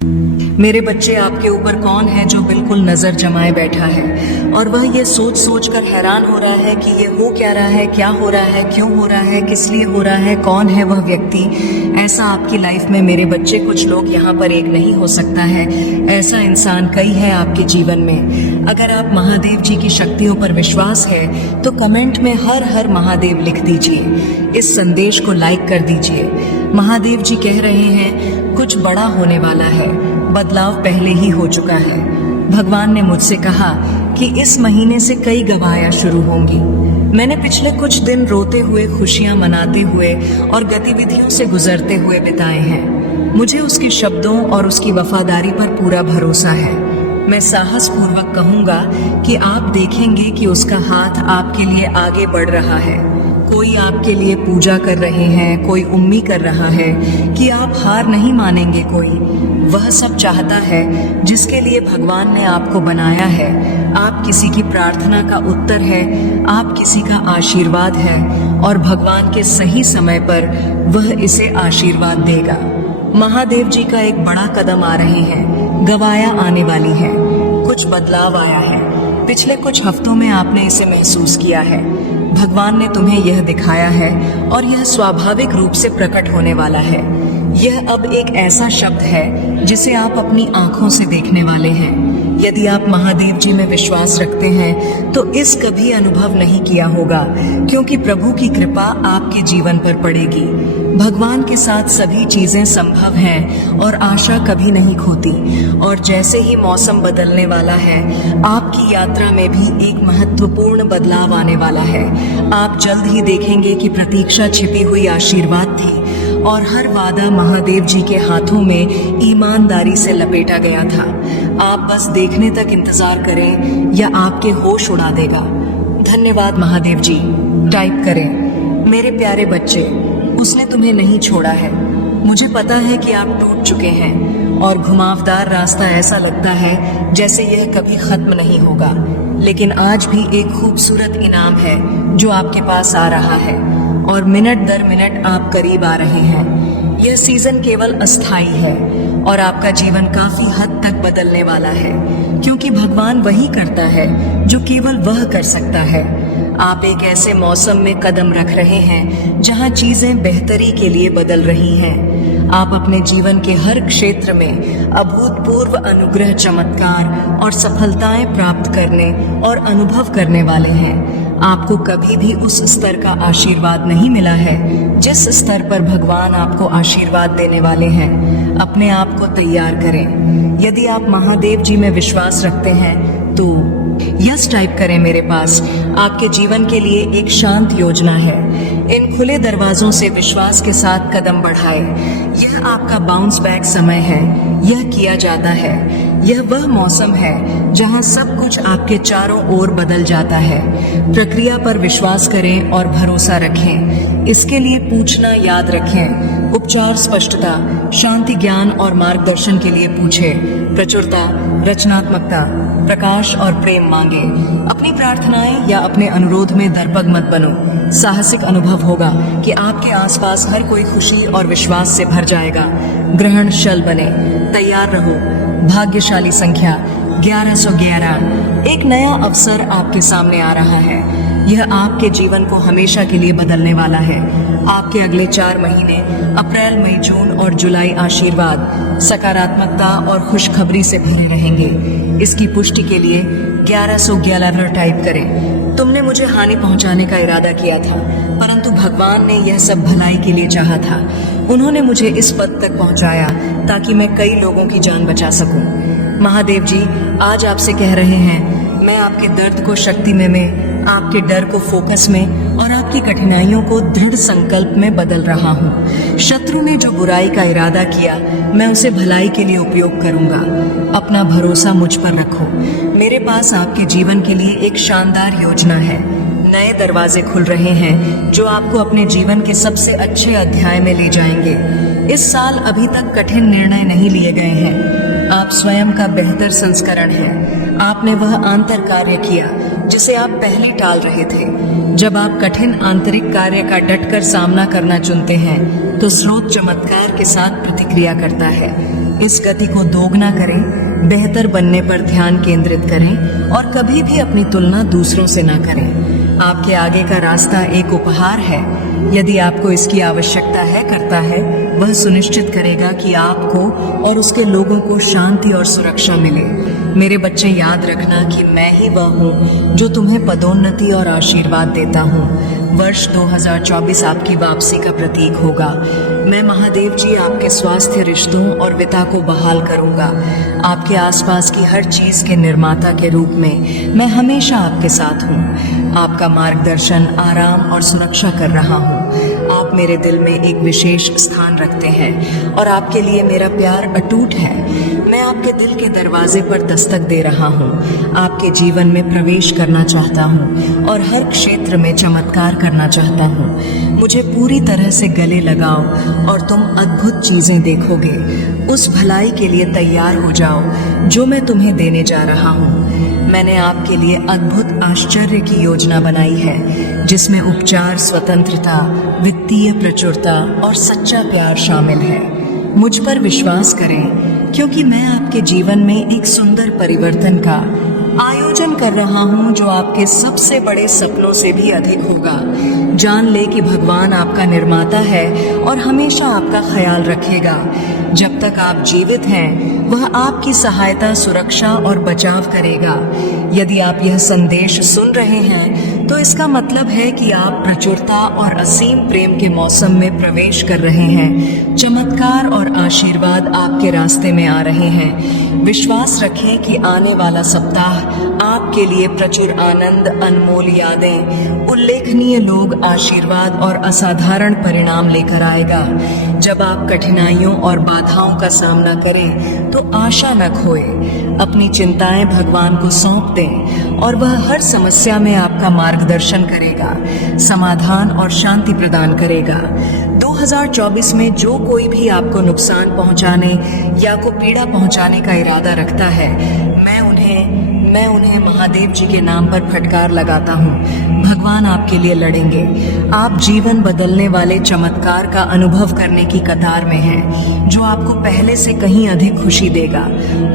मेरे बच्चे, आपके ऊपर कौन है जो बिल्कुल नजर जमाए बैठा है और वह ये सोच सोच कर हैरान हो रहा है कि ये हो क्या रहा है, क्या हो रहा है, क्यों हो रहा है, किस लिए हो रहा है, कौन है वह व्यक्ति। ऐसा आपकी लाइफ में मेरे बच्चे, कुछ लोग यहाँ पर एक नहीं हो सकता है, ऐसा इंसान कई है आपके जीवन में। अगर आप महादेव जी की शक्तियों पर विश्वास है तो कमेंट में हर हर महादेव लिख दीजिए। इस संदेश को लाइक कर दीजिए। महादेव जी कह रहे हैं कुछ बड़ा होने वाला है, बदलाव पहले ही हो चुका है। भगवान ने मुझसे कहा कि इस महीने से कई गवाहियां शुरू होंगी। मैंने पिछले कुछ दिन रोते हुए, खुशियां मनाते हुए और गतिविधियों से गुजरते हुए बिताए हैं। मुझे उसके शब्दों और उसकी वफादारी पर पूरा भरोसा है। मैं साहस पूर्वक कहूंगा कि आप देखेंगे कि उसका हाथ आपके लिए आगे बढ़ रहा है। कोई आपके लिए पूजा कर रहे हैं, कोई उम्मीद कर रहा है कि आप हार नहीं मानेंगे। कोई वह सब चाहता है जिसके लिए भगवान ने आपको बनाया है। आप किसी की प्रार्थना का उत्तर है, आप किसी का आशीर्वाद है और भगवान के सही समय पर वह इसे आशीर्वाद देगा। महादेव जी का एक बड़ा कदम आ रहे हैं, गवाहियां आने वाली हैं, कुछ बदलाव आया है। पिछले कुछ हफ्तों में आपने इसे महसूस किया है। भगवान ने तुम्हें यह दिखाया है और यह स्वाभाविक रूप से प्रकट होने वाला है। यह अब एक ऐसा शब्द है जिसे आप अपनी आंखों से देखने वाले हैं। यदि आप महादेव जी में विश्वास रखते हैं तो इस कभी अनुभव नहीं किया होगा, क्योंकि प्रभु की कृपा आपके जीवन पर पड़ेगी। भगवान के साथ सभी चीजें संभव हैं और आशा कभी नहीं खोती। और जैसे ही मौसम बदलने वाला है, आपकी यात्रा में भी एक महत्वपूर्ण बदलाव आने वाला है। आप जल्द ही देखेंगे कि प्रतीक्षा छिपी हुई आशीर्वाद थी और हर वादा महादेव जी के हाथों में ईमानदारी से लपेटा गया था। आप बस देखने तक इंतजार करें या आपके होश उड़ा देगा। धन्यवाद महादेव जी। टाइप करें, मेरे प्यारे बच्चे, उसने तुम्हें नहीं छोड़ा है। मुझे पता है कि आप टूट चुके हैं और घुमावदार रास्ता ऐसा लगता है जैसे यह कभी खत्म नहीं होगा, लेकिन आज भी एक खूबसूरत इनाम है जो आपके पास आ रहा है और मिनट दर मिनट आप करीब आ रहे हैं। यह सीजन केवल अस्थाई है और आपका जीवन काफी हद तक बदलने वाला है, क्योंकि भगवान वही करता है जो केवल वह कर सकता है। आप एक ऐसे मौसम में कदम रख रहे हैं जहां चीजें बेहतरी के लिए बदल रही हैं। आप अपने जीवन के हर क्षेत्र में अभूतपूर्व अनुग्रह, चमत्कार और सफलताएं प्राप्त करने और अनुभव करने वाले हैं। आपको कभी भी उस स्तर का आशीर्वाद नहीं मिला है जिस स्तर पर भगवान आपको आशीर्वाद देने वाले हैं। अपने आप को तैयार करें। यदि आप महादेव जी में विश्वास रखते हैं तो यस टाइप करें। मेरे पास आपके जीवन के लिए एक शांत योजना है। इन खुले दरवाजों से विश्वास के साथ कदम बढ़ाएं। यह आपका बाउंस बैक समय है। यह किया जाता है। यह वह मौसम है जहां सब कुछ आपके चारों ओर बदल जाता है। प्रक्रिया पर विश्वास करें और भरोसा रखें। इसके लिए पूछना याद रखें। उपचार, स्पष्टता, शांति, ज्ञान और मार्गदर्शन के लिए पूछें। प्रचुरता, रचनात्मकता, प्रकाश और प्रेम मांगे। अपनी प्रार्थनाएं या अपने अनुरोध में दर्पग मत बनो। साहसिक अनुभव होगा कि आपके आसपास हर कोई खुशी और विश्वास से भर जाएगा। ग्रहण शल बने। तैयार रहो। भाग्यशाली संख्या 1111। एक नया अवसर आपके सामने आ रहा है। यह आपके जीवन को हमेशा के लिए बदलने वाला है। आपके अगले 4 महीने अप्रैल, मई, जून और जुलाई आशीर्वाद, सकारात्मकता और खुशखबरी से भरे रहेंगे। इसकी पुष्टि के लिए 1111 टाइप करें। तुमने मुझे हानि पहुंचाने का इरादा किया था, परंतु भगवान ने यह सब भलाई के लिए चाहा था। उन्होंने मुझे इस पद तक पहुंचाया ताकि मैं कई लोगों की जान बचा सकूं। महादेव जी आज आपसे कह रहे हैं, मैं आपके दर्द को शक्ति में आपके डर को फोकस में और आपकी कठिनाइयों को दृढ़ संकल्प में बदल रहा हूँ। शत्रु ने जो बुराई का इरादा किया, मैं उसे भलाई के लिए उपयोग करूंगा। अपना भरोसा मुझ पर रखो। मेरे पास आपके जीवन के लिए एक शानदार योजना है। नए दरवाजे खुल रहे हैं जो आपको अपने जीवन के सबसे अच्छे अध्याय में ले जाएंगे। इस साल अभी तक कठिन निर्णय नहीं लिए गए हैं। आप स्वयं का बेहतर संस्करण हैं। आपने वह आंतर कार्य किया जिसे आप पहले टाल रहे थे। जब आप कठिन आंतरिक कार्य का डटकर सामना करना चुनते हैं तो स्रोत चमत्कार के साथ प्रतिक्रिया करता है। इस गति को दोगुना करें, बेहतर बनने पर ध्यान केंद्रित करें और कभी भी अपनी तुलना दूसरों से ना करें। आपके आगे का रास्ता एक उपहार है। यदि आपको इसकी आवश्यकता है, करता है, वह सुनिश्चित करेगा कि आपको और उसके लोगों को शांति और सुरक्षा मिले। मेरे बच्चे, याद रखना कि मैं ही वह हूँ जो तुम्हें पदोन्नति और आशीर्वाद देता हूँ। वर्ष 2024 आपकी वापसी का प्रतीक होगा। मैं महादेव जी आपके स्वास्थ्य, रिश्तों और वित्त को बहाल करूंगा। आपके आसपास की हर चीज के निर्माता के रूप में मैं हमेशा आपके साथ हूँ। आपका मार्गदर्शन, आराम और सुरक्षा कर रहा हूँ। आप मेरे दिल में एक विशेष स्थान रखते हैं और आपके लिए मेरा प्यार अटूट है। मैं आपके दिल के दरवाजे पर दस्तक दे रहा हूँ। आपके जीवन में प्रवेश करना चाहता हूँ और हर क्षेत्र में चमत्कार करना चाहता हूँ। मुझे पूरी तरह से गले लगाओ और तुम अद्भुत चीजें देखोगे। उस भलाई के लिए तैयार हो जाओ जो मैं तुम्हें देने जा रहा हूँ। मैंने आपके लिए अद्भुत आश्चर्य की योजना बनाई है, जिसमें उपचार, स्वतंत्रता, वित्तीय प्रचुरता और सच्चा प्यार शामिल है। मुझ पर विश्वास करें, क्योंकि मैं आपके जीवन में एक सुंदर परिवर्तन का आयोजन कर रहा हूं जो आपके सबसे बड़े सपनों से भी अधिक होगा। जान ले कि भगवान आपका निर्माता है और हमेशा आपका ख्याल रखेगा। जब तक आप जीवित हैं, वह आपकी सहायता, सुरक्षा और बचाव करेगा। यदि आप यह संदेश सुन रहे हैं, तो इसका मतलब है कि आप प्रचुरता और असीम प्रेम के मौसम में प्रवेश कर रहे हैं। चमत्कार और आशीर्वाद आपके रास्ते में आ रहे हैं। विश्वास रखें कि आने वाला सप्ताह आपके लिए प्रचुर आनंद, अनमोल यादें, उल्लेखनीय लोग, आशीर्वाद और असाधारण परिणाम लेकर आएगा। जब आप कठिनाइयों और बाधाओं का सामना करें, तो आशा न खोए। अपनी चिंताएं भगवान को सौंप दें और वह हर समस्या में आपका मार्गदर्शन करेगा, समाधान और शांति प्रदान करेगा। 2024 में जो कोई भी आपको नुकसान पहुंचाने या को पीड़ा पहुंचाने का इरादा रखता है, मैं उन्हें महादेव जी के नाम पर फटकार लगाता हूँ। भगवान आपके लिए लड़ेंगे। आप जीवन बदलने वाले चमत्कार का अनुभव करने की कतार में हैं, जो आपको पहले से कहीं अधिक खुशी देगा।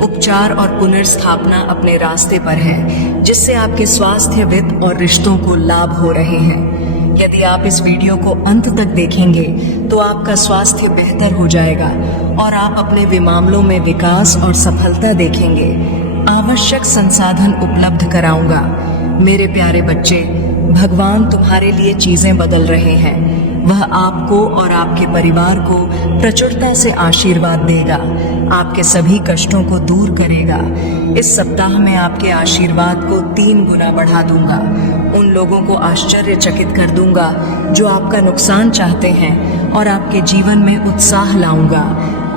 उपचार और पुनर्स्थापना अपने रास्ते पर है, जिससे आपके स्वास्थ्य, वित्त और रिश्तों को लाभ हो रहे हैं। यदि आप इस वीडियो को अंत तक देखेंगे, तो आपका स्वास्थ्य बेहतर हो जाएगा और आप अपने मामलों में विकास और सफलता देखेंगे। आवश्यक संसाधन उपलब्ध कराऊंगा। मेरे प्यारे बच्चे, भगवान तुम्हारे लिए चीजें बदल रहे हैं। वह आपको और आपके परिवार को प्रचुरता से आशीर्वाद देगा, आपके सभी कष्टों को दूर करेगा। इस सप्ताह में आपके आशीर्वाद को 3 गुना बढ़ा दूंगा। उन लोगों को आश्चर्यचकित कर दूंगा जो आपका नुकसान चाहते हैं और आपके जीवन में उत्साह लाऊंगा।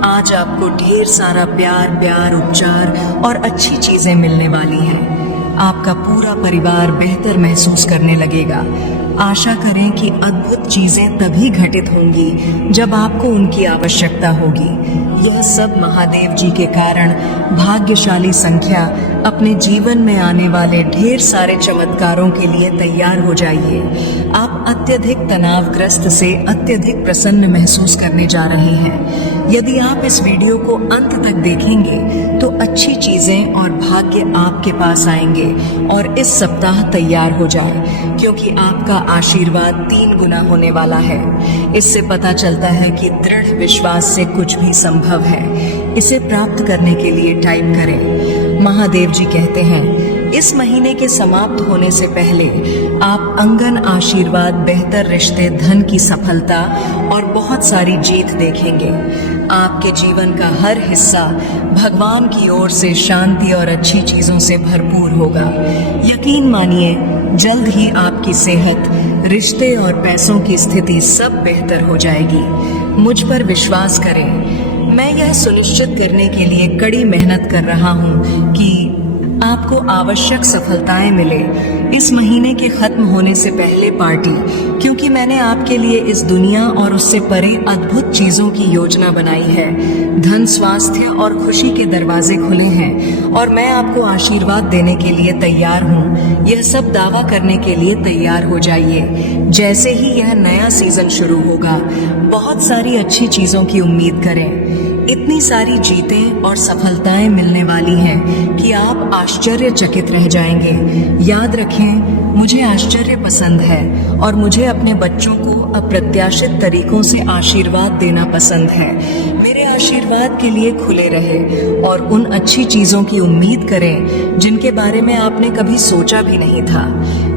आज आपको ढेर सारा प्यार, उपचार और अच्छी चीजें मिलने वाली हैं। आपका पूरा परिवार बेहतर महसूस करने लगेगा। आशा करें कि अद्भुत चीजें तभी घटित होंगी जब आपको उनकी आवश्यकता होगी। यह सब महादेव जी के कारण भाग्यशाली संख्या अपने जीवन में आने वाले ढेर सारे चमत्कारों के लिए तैयार हो जाइए। आप अत्यधिक तनावग्रस्त से अत्यधिक प्रसन्न महसूस करने जा रहे हैं। यदि आप इस वीडियो को अंत तक देखेंगे, तो अच्छी चीजें और भाग्य आपके पास आएंगे और इस सप्ताह तैयार हो जाए, क्योंकि आपका आशीर्वाद 3 गुना होने वाला है। इससे पता चलता है कि दृढ़ विश्वास से कुछ भी संभव है। इसे प्राप्त करने के लिए टाइप करें। महादेव जी कहते हैं, इस महीने के समाप्त होने से पहले आप अंगन आशीर्वाद, बेहतर रिश्ते, धन की सफलता और बहुत सारी जीत देखेंगे। आपके जीवन का हर हिस्सा भगवान की ओर से शांति और अच्छी चीजों से भरपूर होगा। यकीन मानिए, जल्द ही आपकी सेहत, रिश्ते और पैसों की स्थिति सब बेहतर हो जाएगी। मुझ पर विश्वास करें। मैं यह सुनिश्चित करने के लिए कड़ी मेहनत कर रहा हूँ कि आपको आवश्यक सफलताएं मिले इस महीने के खत्म होने से पहले पार्टी, क्योंकि मैंने आपके लिए इस दुनिया और उससे परे अद्भुत चीजों की योजना बनाई है। धन, स्वास्थ्य और खुशी के दरवाजे खुले हैं और मैं आपको आशीर्वाद देने के लिए तैयार हूँ। यह सब दावा करने के लिए तैयार हो जाइए। जैसे ही यह नया सीजन शुरू होगा, बहुत सारी अच्छी चीजों की उम्मीद करें। इतनी सारी जीतें और सफलताएं मिलने वाली हैं कि आप आश्चर्यचकित रह जाएंगे। याद रखें, मुझे आश्चर्य पसंद है और मुझे अपने बच्चों को अप्रत्याशित तरीकों से आशीर्वाद देना पसंद है। मेरे आशीर्वाद के लिए खुले रहे और उन अच्छी चीजों की उम्मीद करें जिनके बारे में आपने कभी सोचा भी नहीं था।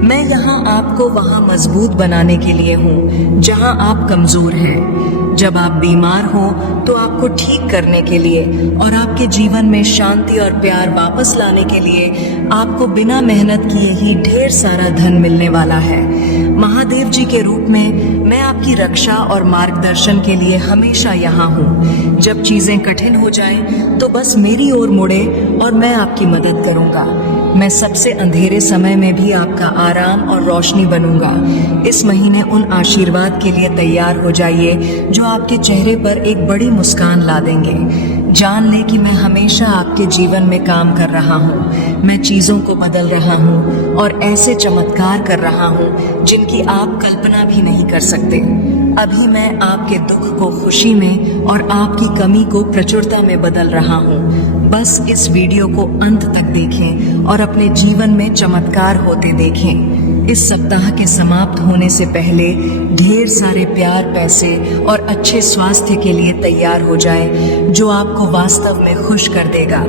मैं यहाँ आपको वहाँ मजबूत बनाने के लिए हूँ जहाँ आप कमजोर हैं। जब आप बीमार हो तो आपको ठीक करने के लिए और आपके जीवन में शांति और प्यार वापस लाने के लिए आपको बिना मेहनत किए ही ढेर सारा धन मिलने वाला है। महादेव जी के रूप में मैं आपकी रक्षा और मार्गदर्शन के लिए हमेशा यहाँ हूँ। जब चीजें कठिन हो जाएं तो बस मेरी ओर मुड़े और मैं आपकी मदद करूँगा। मैं सबसे अंधेरे समय में भी आपका आराम और रोशनी बनूंगा। इस महीने उन आशीर्वाद के लिए तैयार हो जाइए जो आपके चेहरे पर एक बड़ी मुस्कान ला देंगे। जान ले कि मैं हमेशा आपके जीवन में काम कर रहा हूँ। मैं चीज़ों को बदल रहा हूँ और ऐसे चमत्कार कर रहा हूँ जिनकी आप कल्पना भी नहीं कर सकते। अभी मैं आपके दुख को खुशी में और आपकी कमी को प्रचुरता में बदल रहा हूँ। बस इस वीडियो को अंत तक देखें और अपने जीवन में चमत्कार होते देखें। इस सप्ताह के समाप्त होने से पहले ढेर सारे प्यार, पैसे और अच्छे स्वास्थ्य के लिए तैयार हो जाए जो आपको वास्तव में खुश कर देगा।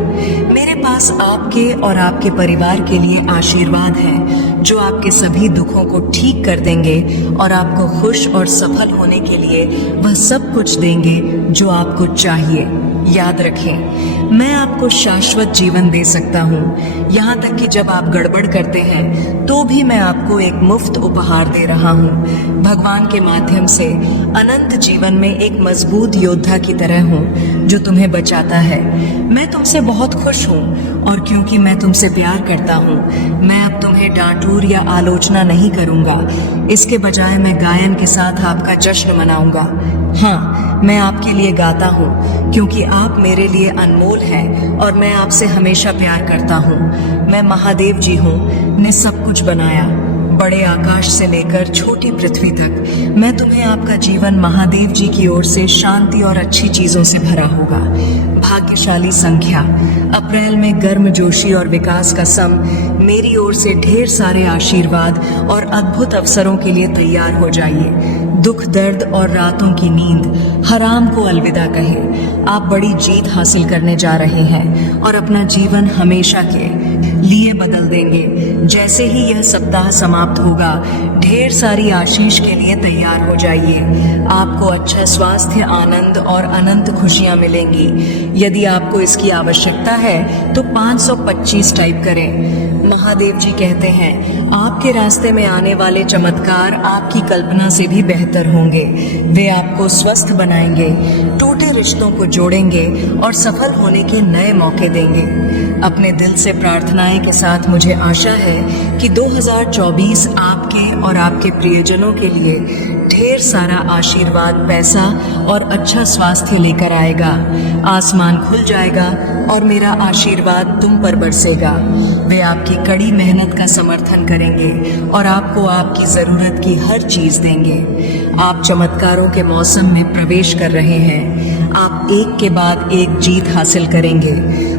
मेरे पास आपके और आपके परिवार के लिए आशीर्वाद हैं जो आपके सभी दुखों को ठीक कर देंगे और आपको खुश और सफल होने के लिए वह सब कुछ देंगे जो आपको चाहिए। याद रखें, मैं आपको शाश्वत जीवन दे सकता हूँ। यहाँ तक कि जब आप गड़बड़ करते हैं तो भी मैं आपको एक मुफ्त उपहार दे रहा हूँ। भगवान के माध्यम से अनंत जीवन में एक मजबूत योद्धा की तरह हूँ जो तुम्हें बचाता है। मैं तुमसे बहुत खुश हूँ और क्योंकि मैं तुमसे प्यार करता हूँ मैं अब तुम्हें डांटूर या आलोचना नहीं करूँगा। इसके बजाय मैं गायन के साथ आपका जश्न मनाऊंगा। हाँ, मैं आपके लिए गाता हूँ क्योंकि आप मेरे लिए अनमोल हैं और मैं आपसे हमेशा प्यार करता हूँ। मैं महादेव जी हूँ, ने सब कुछ बनाया, बड़े आकाश से लेकर छोटी पृथ्वी तक। मैं तुम्हें आपका जीवन महादेव जी की ओर से शांति और अच्छी चीजों से भरा होगा। भाग्यशाली संख्या, अप्रैल में गर्मजोशी और विकास का सम। मेरी ओर से ढेर सारे आशीर्वाद और अद्भुत अवसरों के लिए तैयार हो जाइए। दुख, दर्द और रातों की नींद हराम को अलविदा कहे। आप बड़ी जीत हासिल करने जा रहे हैं और अपना जीवन हमेशा के लिए बदल देंगे। जैसे ही यह सप्ताह समाप्त होगा ढेर सारी आशीष के लिए तैयार हो जाइए। आपको अच्छा स्वास्थ्य, आनंद और अनंत खुशियां मिलेंगी। यदि आपको इसकी आवश्यकता है तो 525 टाइप करें। महादेव जी कहते हैं आपके रास्ते में आने वाले चमत्कार आपकी कल्पना से भी बेहतर होंगे। वे आपको स्वस्थ बनाएंगे, टूटे रिश्तों को जोड़ेंगे और सफल होने के नए मौके देंगे। अपने दिल से प्रार्थनाएं के साथ मुझे आशा है कि 2024 आपके और आपके प्रियजनों के लिए ढेर सारा आशीर्वाद, पैसा और अच्छा स्वास्थ्य लेकर आएगा। आसमान खुल जाएगा और मेरा आशीर्वाद तुम पर बरसेगा। वे आपकी कड़ी मेहनत का समर्थन करेंगे और आपको आपकी ज़रूरत की हर चीज़ देंगे। आप चमत्कारों के मौसम में प्रवेश कर रहे हैं। आप एक के बाद एक जीत हासिल करेंगे,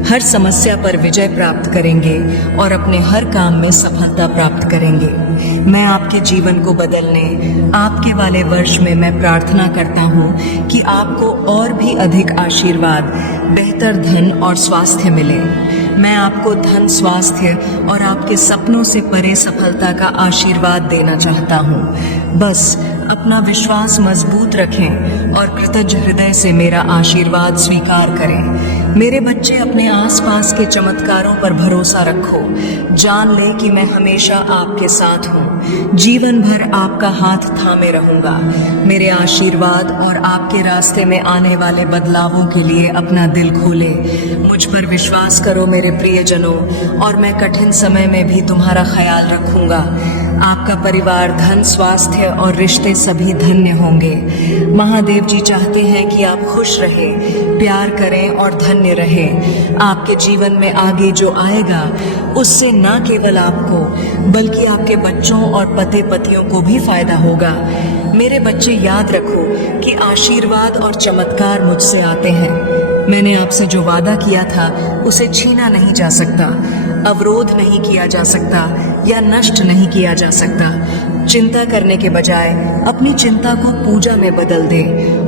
हर समस्या पर विजय प्राप्त करेंगे और अपने हर काम में सफलता प्राप्त करेंगे। मैं आपके जीवन को बदलने आपके वाले वर्ष में मैं प्रार्थना करता हूँ कि आपको और भी अधिक आशीर्वाद, बेहतर धन और स्वास्थ्य मिले। मैं आपको धन, स्वास्थ्य और आपके सपनों से परे सफलता का आशीर्वाद देना चाहता हूँ। बस अपना विश्वास मजबूत रखें और कृतज्ञ हृदय से मेरा आशीर्वाद स्वीकार करें। मेरे बच्चे, अपने आसपास के चमत्कारों पर भरोसा रखो। जान ले कि मैं हमेशा आपके साथ हूँ। जीवन भर आपका हाथ थामे रहूंगा। मेरे आशीर्वाद और आपके रास्ते में आने वाले बदलावों के लिए अपना दिल खोले। मुझ पर विश्वास करो मेरे प्रियजनों, और मैं कठिन समय में भी तुम्हारा ख्याल रखूंगा। आपका परिवार, धन, स्वास्थ्य और रिश्ते सभी धन्य होंगे। महादेव जी चाहते हैं कि आप खुश रहें, प्यार करें और धन्य रहें। आपके जीवन में आगे जो आएगा उससे न केवल आपको बल्कि आपके बच्चों और पति पतियों को भी फायदा होगा। मेरे बच्चे, याद रखो कि आशीर्वाद और चमत्कार मुझसे आते हैं। मैंने आपसे जो वादा किया था उसे छीना नहीं जा सकता, अवरोध नहीं किया जा सकता या नष्ट नहीं किया जा सकता। चिंता करने के बजाय अपनी चिंता को पूजा में बदल दे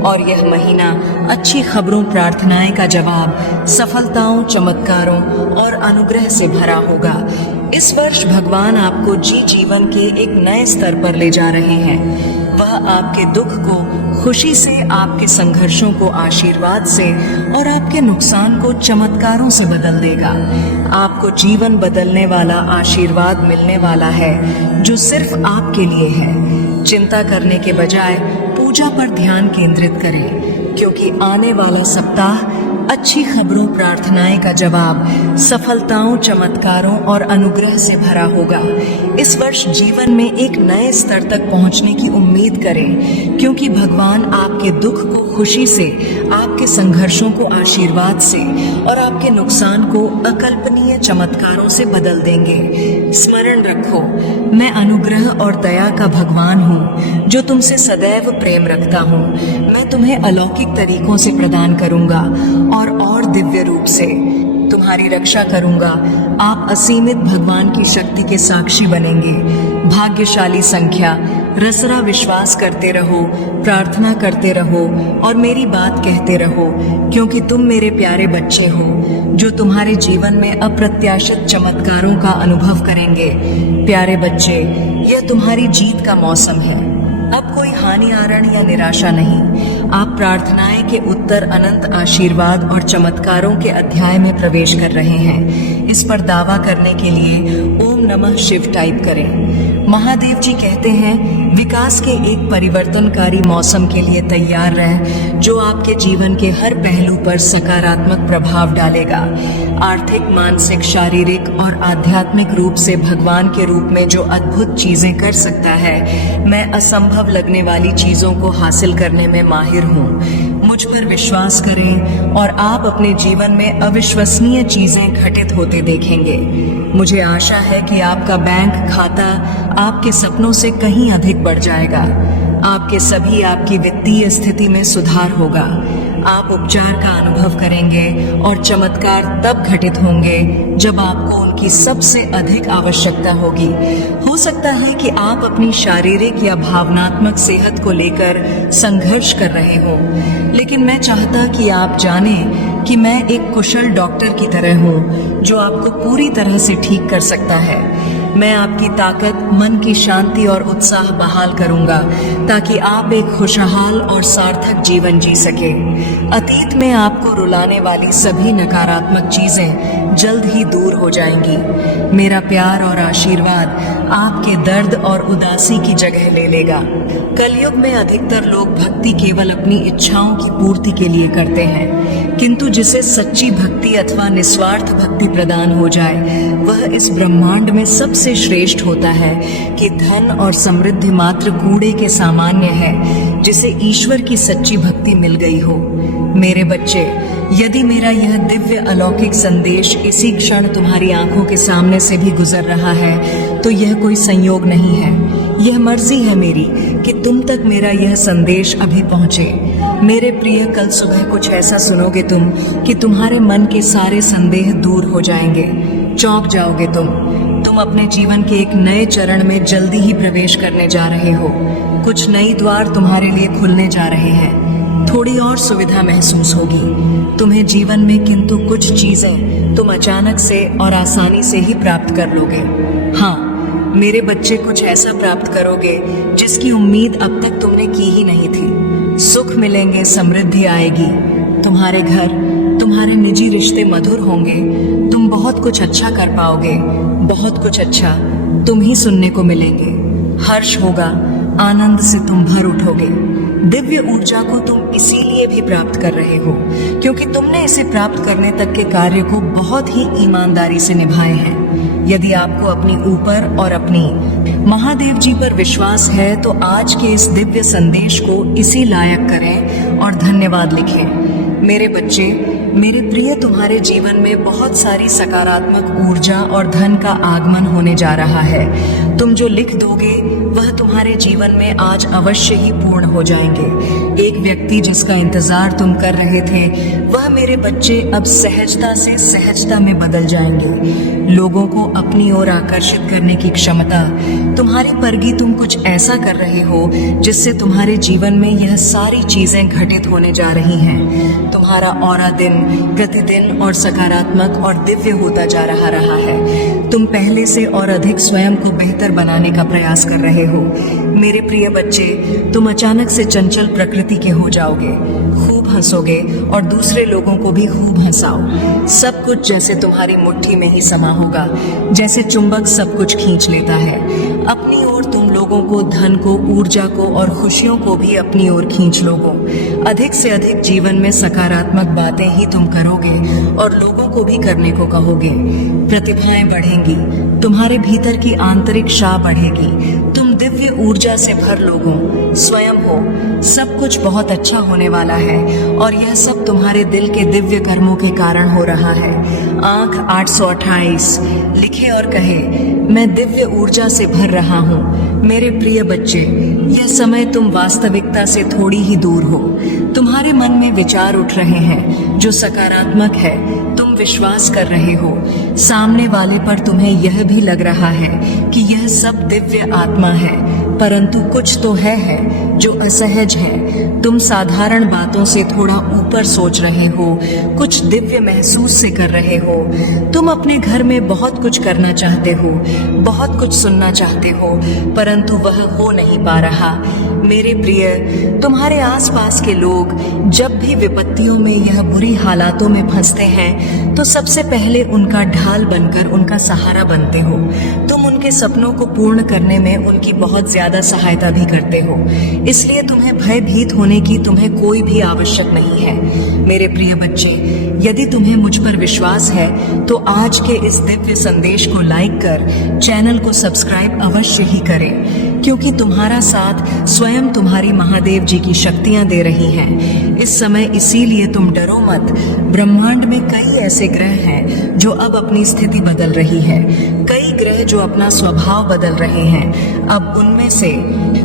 और यह महीना अच्छी खबरों, प्रार्थनाएं का जवाब, सफलताओं, चमत्कारों और अनुग्रह से भरा होगा। इस वर्ष भगवान आपको जीवन के एक नए स्तर पर ले जा रहे हैं। वह आपके दुख को खुशी से, आपके संघर्षों को आशीर्वाद से और आपके नुकसान को चमत्कारों से बदल देगा। आपको जीवन बदलने वाला आशीर्वाद मिलने वाला है जो सिर्फ आपके लिए है। चिंता करने के बजाय पूजा पर ध्यान केंद्रित करें, क्योंकि आने वाला सप्ताह अच्छी खबरों, प्रार्थनाएं का जवाब, सफलताओं, चमत्कारों और अनुग्रह से भरा होगा। इस वर्ष जीवन में एक नए स्तर तक पहुंचने की उम्मीद करें, क्योंकि भगवान आपके दुख को खुशी से, आपके संघर्षों को आशीर्वाद से और आपके नुकसान को अकल्पनीय चमत्कारों से बदल देंगे। स्मरण रखो, मैं अनुग्रह और दया का भगवान हूँ जो तुमसे सदैव प्रेम रखता हूँ। मैं तुम्हें अलौकिक तरीकों से प्रदान करूंगा और दिव्य रूप से तुम्हारी रक्षा करूंगा। आप असीमित भगवान की शक्ति के साक्षी बनेंगे। भाग्यशाली संख्या, रसरा विश्वास करते रहो, प्रार्थना करते रहो और मेरी बात कहते रहो, क्योंकि तुम मेरे प्यारे बच्चे हो जो तुम्हारे जीवन में अप्रत्याशित चमत्कारों का अनुभव करेंगे। प्यारे बच्चे, यह तुम्हारी जीत का मौसम है। अब कोई हानि, आरण या निराशा नहीं। आप प्रार्थनाएं के उत्तर, अनंत आशीर्वाद और चमत्कारों के अध्याय में प्रवेश कर रहे हैं। इस पर दावा करने के लिए ओम नमः शिव टाइप करें। महादेव जी कहते हैं, विकास के एक परिवर्तनकारी मौसम के लिए तैयार रह, जो आपके जीवन के हर पहलू पर सकारात्मक प्रभाव डालेगा। आर्थिक, मानसिक, शारीरिक और आध्यात्मिक रूप से भगवान के रूप में जो अद्भुत चीजें कर सकता है, मैं असंभव लगने वाली चीजों को हासिल करने में माहिर हूँ। मुझ पर विश्वास करें और आप अपने जीवन में अविश्वसनीय चीजें घटित होते देखेंगे। मुझे आशा है कि आपका बैंक खाता आपके सपनों से कहीं अधिक बढ़ जाएगा। आपकी वित्तीय स्थिति में सुधार होगा। आप उपचार का अनुभव करेंगे और चमत्कार तब घटित होंगे जब आपको उनकी सबसे अधिक आवश्यकता होगी। हो सकता है कि आप अपनी शारीरिक या भावनात्मक सेहत को लेकर संघर्ष कर रहे हो, लेकिन मैं चाहता कि आप जानें कि मैं एक कुशल डॉक्टर की तरह हूँ जो आपको पूरी तरह से ठीक कर सकता है। मैं आपकी ताकत, मन की शांति और उत्साह बहाल करूंगा ताकि आप एक खुशहाल और सार्थक जीवन जी सके। अतीत में आपको रुलाने वाली सभी नकारात्मक चीजें जल्द ही दूर हो जाएंगी। मेरा प्यार और आशीर्वाद आपके दर्द और उदासी की जगह ले लेगा। कलयुग में अधिकतर लोग भक्ति केवल अपनी इच्छाओं की पूर्ति के लिए करते हैं, किंतु जिसे सच्ची भक्ति अथवा निस्वार्थ भक्ति प्रदान हो जाए, वह इस ब्रह्मांड में सबसे श्रेष्ठ होता है कि धन और समृद्धि मात्र कूड़े के सामान्य है जिसे ईश्वर की सच्ची भक्ति मिल गई हो। मेरे बच्चे, यदि मेरा यह दिव्य अलौकिक संदेश इसी क्षण तुम्हारी आंखों के सामने से भी गुजर रहा है, तो यह कोई संयोग नहीं है। यह मर्जी है मेरी कि तुम तक मेरा यह संदेश अभी पहुंचे। मेरे प्रिय, कल सुबह कुछ ऐसा सुनोगे तुम कि तुम्हारे मन के सारे संदेह दूर हो जाएंगे। चौंक जाओगे तुम अपने जीवन के एक नए चरण में जल्दी ही प्रवेश करने जा रहे हो। कुछ नई द्वार तुम्हारे लिए खुलने जा रहे हैं। थोड़ी और सुविधा महसूस होगी तुम्हें जीवन में, किंतु कुछ चीजें तुम अचानक से और आसानी से ही प्राप्त कर लोगे। हाँ मेरे बच्चे, कुछ ऐसा प्राप्त करोगे जिसकी उम्मीद अब तक तुमने की ही नहीं थी। सुख मिलेंगे, समृद्धि आएगी। तुम्हारे घर, तुम्हारे निजी रिश्ते मधुर होंगे। तुम बहुत कुछ अच्छा कर पाओगे। बहुत कुछ अच्छा तुम ही सुनने को मिलेंगे। हर्ष होगा, आनंद से तुम भर उठोगे। दिव्य ऊर्जा को तुम इसीलिए भी प्राप्त कर रहे हो क्योंकि तुमने इसे प्राप्त करने तक के कार्य को बहुत ही ईमानदारी से निभाए हैं। यदि आपको अपनी ऊपर और अपनी महादेव जी पर विश्वास है तो आज के इस दिव्य संदेश को इसी लायक करें और धन्यवाद लिखें। मेरे बच्चे, मेरे प्रिय, तुम्हारे जीवन में बहुत सारी सकारात्मक ऊर्जा और धन का आगमन होने जा रहा है। तुम जो लिख दोगे वह तुम्हारे जीवन में आज अवश्य ही पूर्ण हो जाएंगे। एक व्यक्ति जिसका इंतजार तुम कर रहे थे, वह मेरे बच्चे अब सहजता से सहजता में बदल जाएंगे। लोगों को अपनी ओर आकर्षित करने की क्षमता तुम्हारी परगी। तुम कुछ ऐसा कर रहे हो जिससे तुम्हारे जीवन में यह सारी चीजें घटित होने जा रही हैं। तुम्हारा ऑरा दिन प्रतिदिन और सकारात्मक और दिव्य होता जा रहा है। तुम पहले से और अधिक स्वयं को बेहतर बनाने का प्रयास कर रहे हो। मेरे प्रिय बच्चे, तुम अचानक से चंचल प्रकृति के हो जाओगे। खूब हंसोगे और दूसरे लोगों को भी खूब हंसाओ। सब कुछ जैसे तुम्हारी मुट्ठी में ही समा होगा, जैसे चुंबक सब कुछ खींच लेता है। अपनी ओर तुम लोगों को, धन को, ऊर्जा को और खुशियों को भी अपनी ओर खींच लोगे। अधिक से अधिक जीवन में सकारात्मक बातें ही तुम करोगे और लोगों को भी करने को कहोगे। प्रतिभाएं बढ़ेंगी, तुम्हारे भीतर की आंतरिक शाह बढ़ेगी। तुम दिव्य ऊर्जा से भर लोगों स्वयं हो। सब कुछ बहुत अच्छा होने वाला है और यह सब तुम्हारे दिल के दिव्य कर्मों के कारण हो रहा है। आंख 828 लिखे और कहे, मैं दिव्य ऊर्जा से भर रहा हूँ। मेरे प्रिय बच्चे, यह समय तुम वास्तविकता से थोड़ी ही दूर हो। तुम्हारे मन में विचार उठ रहे हैं जो सकारात्मक है। तुम विश्वास कर रहे हो। सामने वाले पर तुम्हें यह भी लग रहा है कि यह सब दिव्य आत्मा है, परंतु कुछ तो है जो असहज है। तुम साधारण बातों से थोड़ा ऊपर सोच रहे हो, कुछ दिव्य महसूस से कर रहे हो। तुम अपने घर में बहुत कुछ करना चाहते हो, बहुत कुछ सुनना चाहते हो, परंतु वह हो नहीं पा रहा। मेरे प्रिय, तुम्हारे आसपास के लोग जब भी विपत्तियों में, यह बुरी हालातों में फंसते हैं, तो सबसे पहले उनका ढाल बनकर उनका सहारा बनते हो। तुम उनके सपनों को पूर्ण करने में उनकी बहुत ज्यादा सहायता भी करते हो। इसलिए तुम्हें भयभीत होने की तुम्हें कोई भी आवश्यक नहीं है। मेरे प्रिय बच्चे, यदि तुम्हें मुझ पर विश्वास है तो आज के इस दिव्य संदेश को लाइक कर चैनल को सब्सक्राइब अवश्य ही करें, क्योंकि तुम्हारा साथ स्वयं तुम्हारी महादेव जी की शक्तियां दे रही हैं इस समय। इसीलिए तुम डरो मत। ब्रह्मांड में कई ऐसे ग्रह हैं जो अब अपनी स्थिति बदल रही है, कई ग्रह जो अपना स्वभाव बदल रहे हैं। अब उनमें से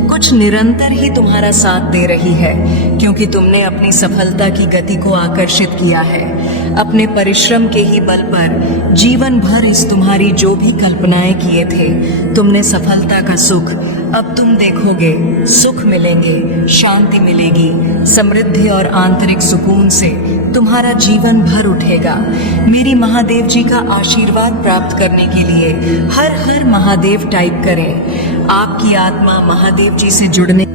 कुछ निरंतर ही तुम्हारा साथ दे रही है, क्योंकि तुमने अपनी सफलता की गति को आकर्षित किया है। अपने परिश्रम के ही बल पर जीवन भर इस तुम्हारी जो भी कल्पनाएं किए थे, तुमने सफलता का सुख अब तुम देखोगे। सुख मिलेंगे, शांति मिलेगी, समृद्धि और आंतरिक सुकून से तुम्हारा जीवन भर उठेगा। मेरी महादेव जी का आशीर्वाद प्राप्त करने के लिए हर हर महादेव टाइप करें। आपकी आत्मा महादेव जी से जुड़ने